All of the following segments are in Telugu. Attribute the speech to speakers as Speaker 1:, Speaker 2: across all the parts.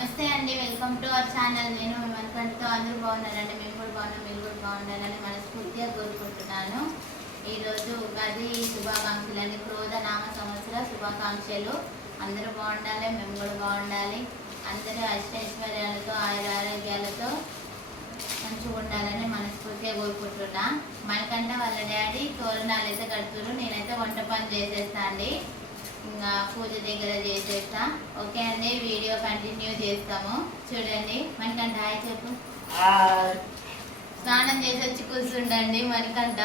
Speaker 1: నమస్తే అండి వెల్కమ్ టు అవర్ ఛానల్. నేను మీ అందరూ బాగున్నారండి. మేము కూడా బాగున్నాం మీరు కూడా బాగుండాలని మనస్ఫూర్తిగా కోరుకుంటున్నాను. ఈరోజు ఉగాది శుభాకాంక్షలు అండి క్రోధ నామ సంవత్సర శుభాకాంక్షలు. అందరూ బాగుండాలి మేము కూడా బాగుండాలి. అందరూ అష్టైశ్వర్యాలతో ఆయుర ఆరోగ్యాలతో మంచిగా ఉండాలని మనస్ఫూర్తిగా కోరుకుంటున్నా. మనకంటే వాళ్ళ డాడీ తోరణాలు అయితే కడుతున్నారు. నేనైతే వంట పని చేసేస్తా అండి. ఇంకా పూజ దగ్గర చేసేస్తా. ఓకే అండి వీడియో కంటిన్యూ చేస్తాము. చూడండి మనకంట హాయ్ చెప్పు. స్నానం చేసి వచ్చి కూర్చుండండి మనకంట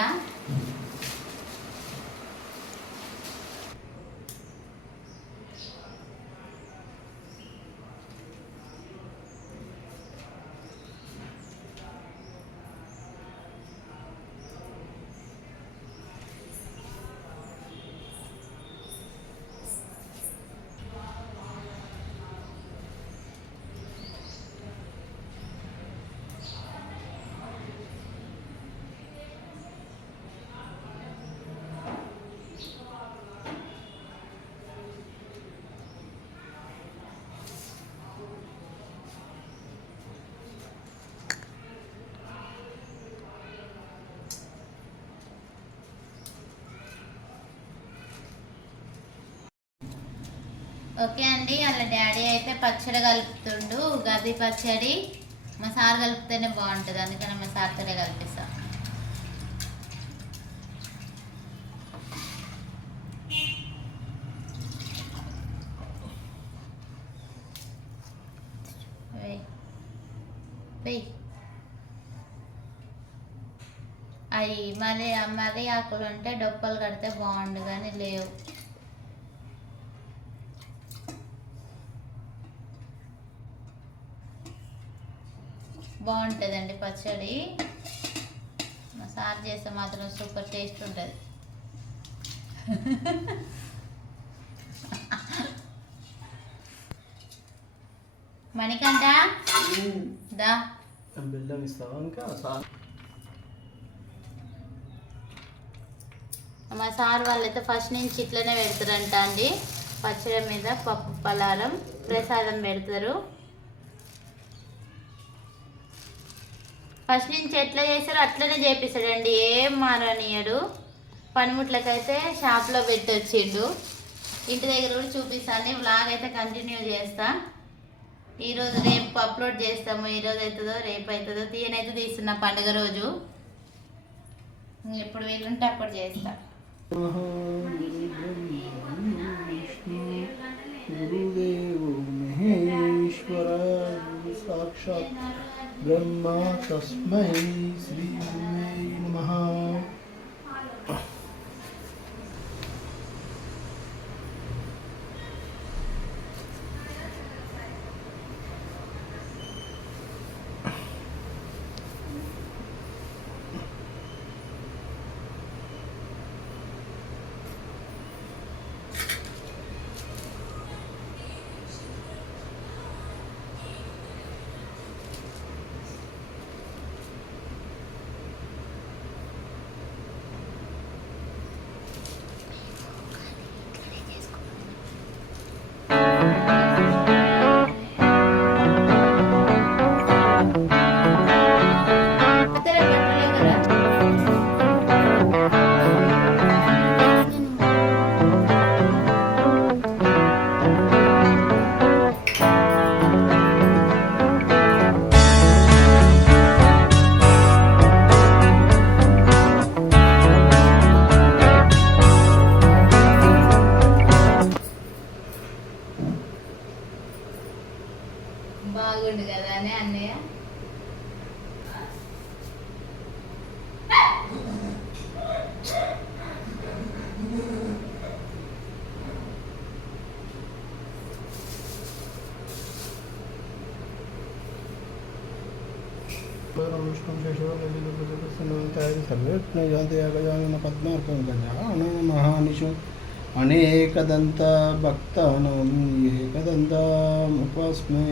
Speaker 1: ఓకే అండి వాళ్ళ డాడీ అయితే పచ్చడి కలుపుతుండు ఉగాది పచ్చడి. మా సార్ కలిపితేనే బాగుంటుంది అందుకని మా సార్తోనే కలిపిస్తాం. అవి మరి మరి ఆకులు ఉంటే డొప్పలు కడితే బాగుండు కానీ లేవు. బాగుంటుందండి పచ్చడి. మా సార్ చేస్తే మాత్రం సూపర్ టేస్ట్ ఉంటుంది. మణికంట దా.
Speaker 2: బెల్లం ఇస్తావా ఇంకా? సా-
Speaker 1: మా సార్ వాళ్ళైతే ఫస్ట్ నుంచి ఇట్లనే పెడతారంట అండి. పచ్చడి మీద పప్పు పలారం ప్రసాదం పెడతారు. ఫస్ట్ నుంచి ఎట్లా చేస్తారో అట్లనే చేపిస్తాడండి. ఏం మారనియడు పనిముట్లకైతే షాప్లో పెట్టి వచ్చిండు ఇంటి దగ్గర కూడా చూపిస్తాను. వ్లాగ్ అయితే కంటిన్యూ చేస్తా. ఈరోజు రేపు అప్లోడ్ చేస్తాము. ఈరోజు అవుతుందో రేపు అవుతుందో. తీయనైతే తీస్తున్నా పండుగ రోజు. ఎప్పుడు వీలుంటే అప్పుడు చేస్తా.
Speaker 2: ब्रह्मा तस्मै श्री विष्णुं शशिवर्णजिलुप्रतिप्रसन्नतायसर्वेत्नजातयागजानन पद्मार्कं गजाननमहानिशु अनेकदन्तभक्तानाम् एकदन्तामुपास्मे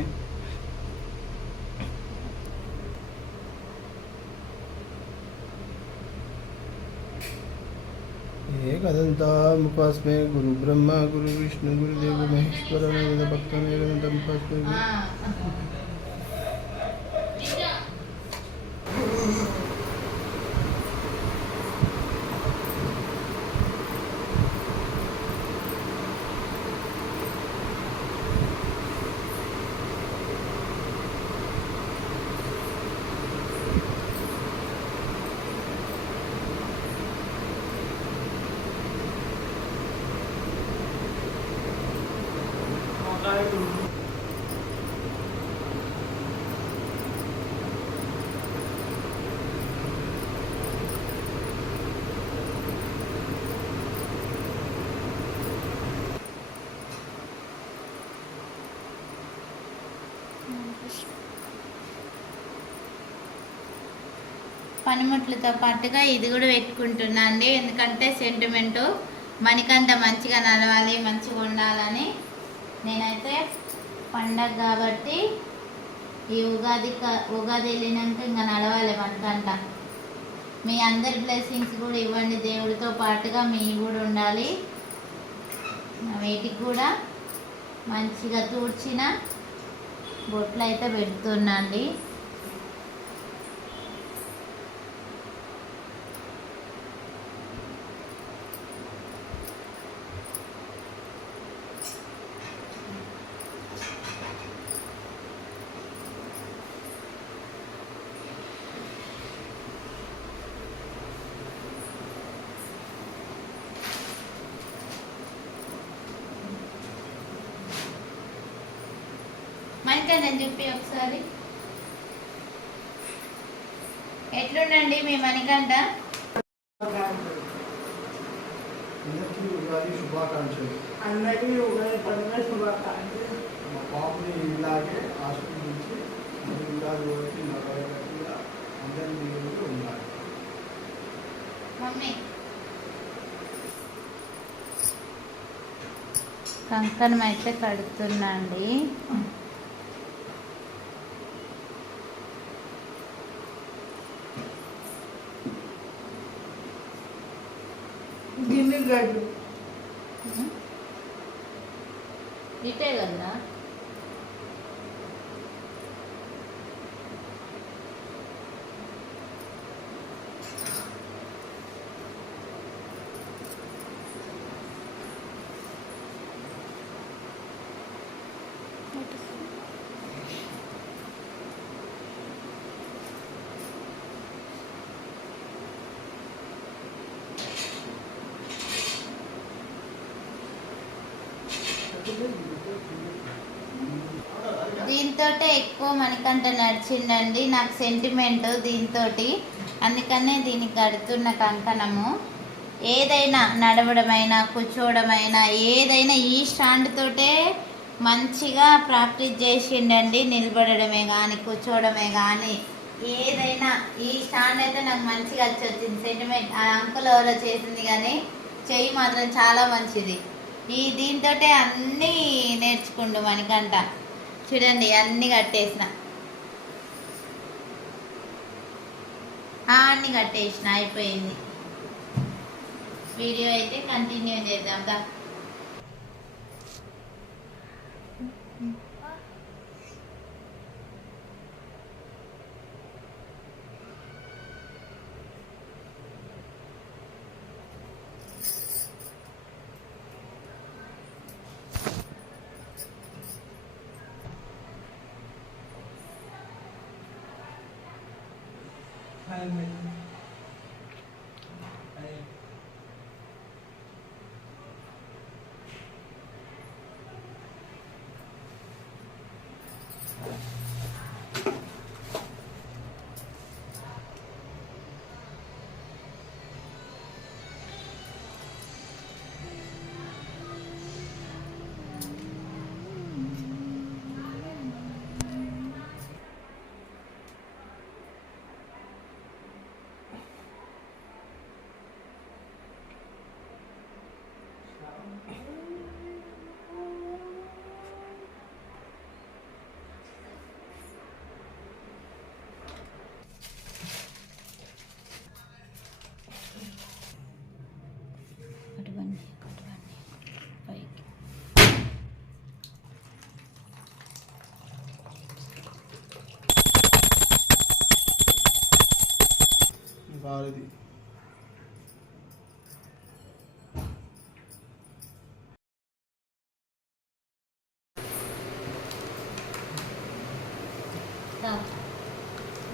Speaker 2: एकदंतामुपास्मे गुरु ब्रह्मा गुरु गुरुदेव महेश्वर
Speaker 1: भक्तमेकदंतमुपास्मे పనిముట్లతో పాటుగా ఇది కూడా పెట్టుకుంటున్నా అండి. ఎందుకంటే సెంటిమెంట్ మనకంత మంచిగా నడవాలి మంచిగా ఉండాలని నేనైతే పండగ కాబట్టి ఈ ఉగాది క- ఉగాది వెళ్ళినాక ఇంకా నడవాలి మనకంట మీ అందరి బ్లెస్సింగ్స్ కూడా ఇవ్వండి దేవుడితో పాటుగా మీ కూడా ఉండాలి. వీటికి కూడా మంచిగా తూడ్చిన బొట్లు అయితే పెడుతున్నా అండి. మణికంఠ చెప్పి ఒకసారి. ఎట్లుండండి మీ మణికంఠ?
Speaker 2: అందరికీ ఉగాది శుభాకాంక్షలు.
Speaker 3: అందరికీ ఉగాది పండుగ శుభాకాంక్షలు.
Speaker 2: మా పాపని ఇలాగే ఆశీర్వదించి మరి ఉగాది వరకు నడవకుండా అందరి దేవుడు ఉండాలి.
Speaker 1: మమ్మీ. కంకణం అయితే కడుతున్నా
Speaker 3: గిన్నె గడ్డు
Speaker 1: ఇటే కదా దీంతోటే ఎక్కువ మణికంట నడిచిండండి నాకు సెంటిమెంట్ దీంతో అందుకనే దీనికి కడుతున్న కంకణము. ఏదైనా నడవడమైనా కూర్చోవడమైనా ఏదైనా ఈ స్టాండ్ తోటే మంచిగా ప్రాక్టీస్ చేసిండండి. నిలబడడమే కానీ కూర్చోవడమే కానీ ఏదైనా ఈ స్టాండ్ అయితే నాకు మంచిగా వచ్చింది సెంటిమెంట్ ఆ అంకుల్ ఎవరో చేసింది కానీ చెయ్యి మాత్రం చాలా మంచిది. ఈ దీంతో అన్నీ నేర్చుకుండు మనకంట చూడండి అన్నీ కట్టేసిన. ఆ, అన్నీ కట్టేసిన అయిపోయింది. వీడియో అయితే కంటిన్యూ చేద్దాం దా.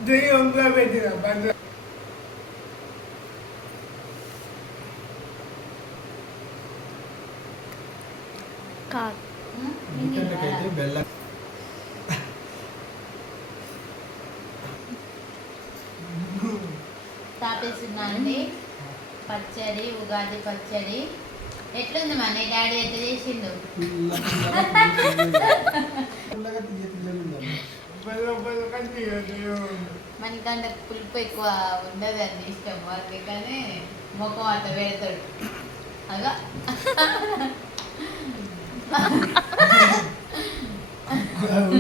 Speaker 3: దెయ్యంగా పెట్టిన
Speaker 2: బెల్లం.
Speaker 1: అండి పచ్చడి ఉగాది పచ్చడి. ఎట్లుంది మన డాడీ ఎట్లా చేసిండు. మనకంటే పులుపు ఎక్కువ ఉండదు అండి ఇష్టం వాళ్ళకి కానీ ముఖం పెడతాడు అగా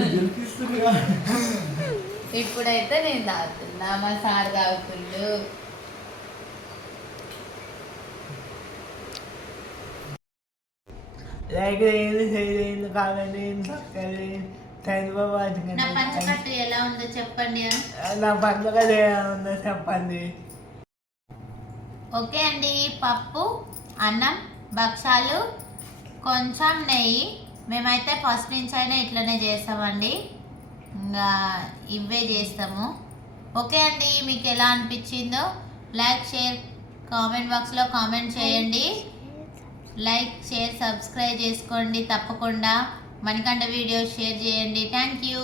Speaker 2: గెలిపిస్తుందిగా
Speaker 1: ఇప్పుడైతే నేను తాగుతున్నా మా సార్ తాగుతుండు
Speaker 3: లైక్ లేదు చేయలేదు కాదండి చక్కది
Speaker 1: నా పంచకట్టు ఎలా ఉందో చెప్పండి.
Speaker 3: నా ఉందో చెప్పండి.
Speaker 1: ఓకే అండి పప్పు అన్నం భక్షాలు కొంచెం నెయ్యి. మేమైతే ఫస్ట్ నుంచి అయినా ఇట్లనే చేస్తామండి. ఇంకా ఇవే చేస్తాము. ఓకే అండి మీకు ఎలా అనిపించిందో లైక్ షేర్ కామెంట్ బాక్స్లో కామెంట్ చేయండి. లైక్ షేర్ సబ్స్క్రైబ్ చేసుకోండి తప్పకుండా. మణికంఠ వీడియో షేర్ చేయండి. Thank you